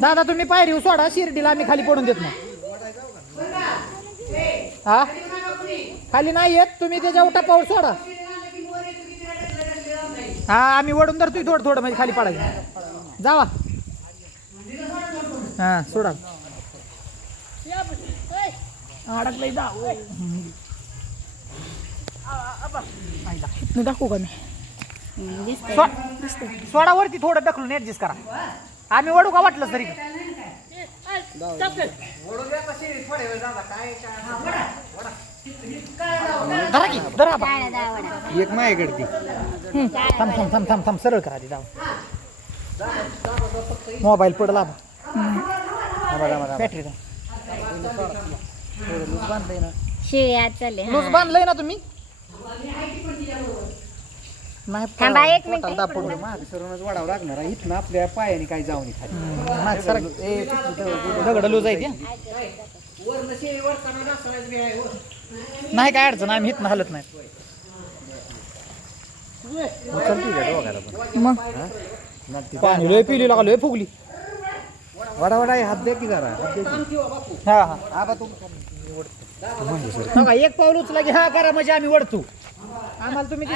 दादा तुम्ही पायरी सोडा, शिर्डीला आम्ही खाली पडून देत नाही. हा खाली नाही येत, तुम्ही त्याच्या टपावर सोडा. हा आम्ही वडून धरतोय थोडं थोडं म्हणजे खाली पडायचं. जावा हा सोडा. अडकलंय जा. दाखवू का मी? सोडा वरती थोडं ढकलून ऍडजस्ट करा. आम्ही वडू का वाटलं तरी. धरा की धरा बा. एक माझ्याकडे थांब थांब थांब थांब थांब सरळ करा. जाऊ मोबाईल पडला बॅटरी लूज बांधलंय ना तुम्ही. नाही थांबा एक मिनिट. सरूनच वाढावं लागणार आहे. इथनं आपल्या पायाने काही जाऊन दगड लूज आहे. नाही काय अडचण, आम्ही इथनं हलत नाही. मग पाणी लय पिली लागलोय फुगली. वडा वडा हात द्या की जरा. हा हा एक पाऊल उचला की हा करा म्हणजे आम्ही वडतो. आम्हाला तुम्ही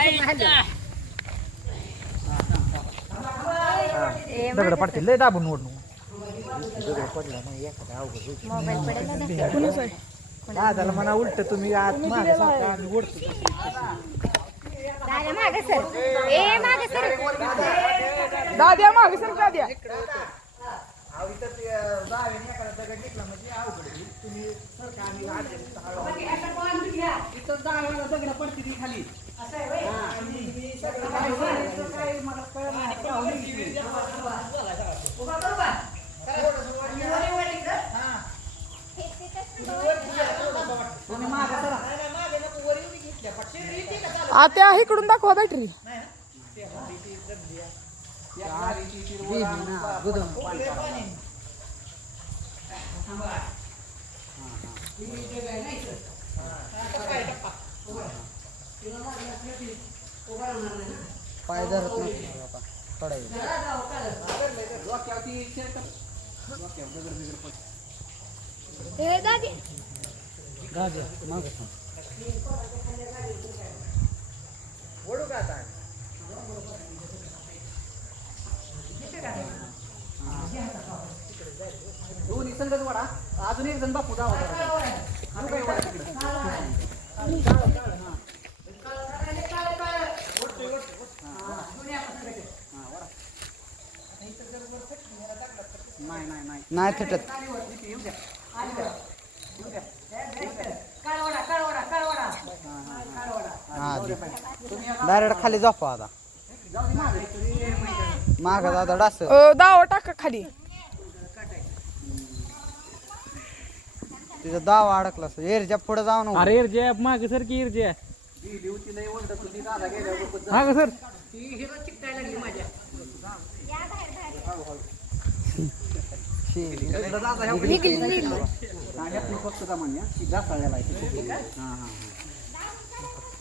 दगड पडतील लय दाबून ओढणं. दादाला म्हणा उलट तुम्ही आत मागे सारखा आम्ही ओढतो. दाद्या मागे सर दाद्या. दगड पडते खाली. आता इकडून दाखवा बॅटरी. पाय धरत नाही. दोन्ही संगत वाडा. अजून एक जण बापू जावा. नाही थेटत. डायरेक्ट खाली झोपा आता. माग दादा डास दावा टाका खाली. तिचा दावा अडकला असं. एरच्या पुढे जाऊ नको. अरे एरजे मागे सर की एरजे माग सर.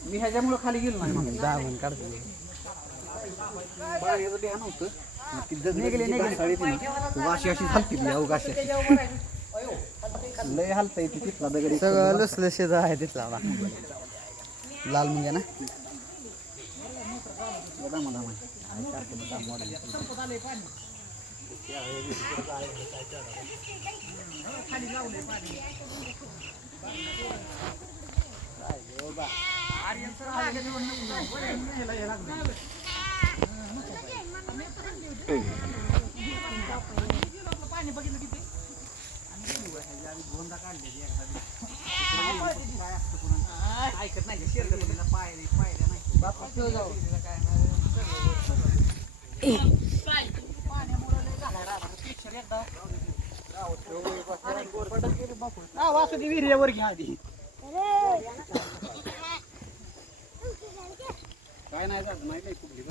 मी ह्याच्यामुळे खाली गेलो नाही. दाबून काढतो. वाशी अशी झालती लय हलता येते तिथला दगड. सगळं लसलशीत आहे तिथला लाल म्हणजे ना. ऐकत नाही पायऱ्या वासुदी विहिरीवर घ्या आधी. काय नाही जात माहिती कुठली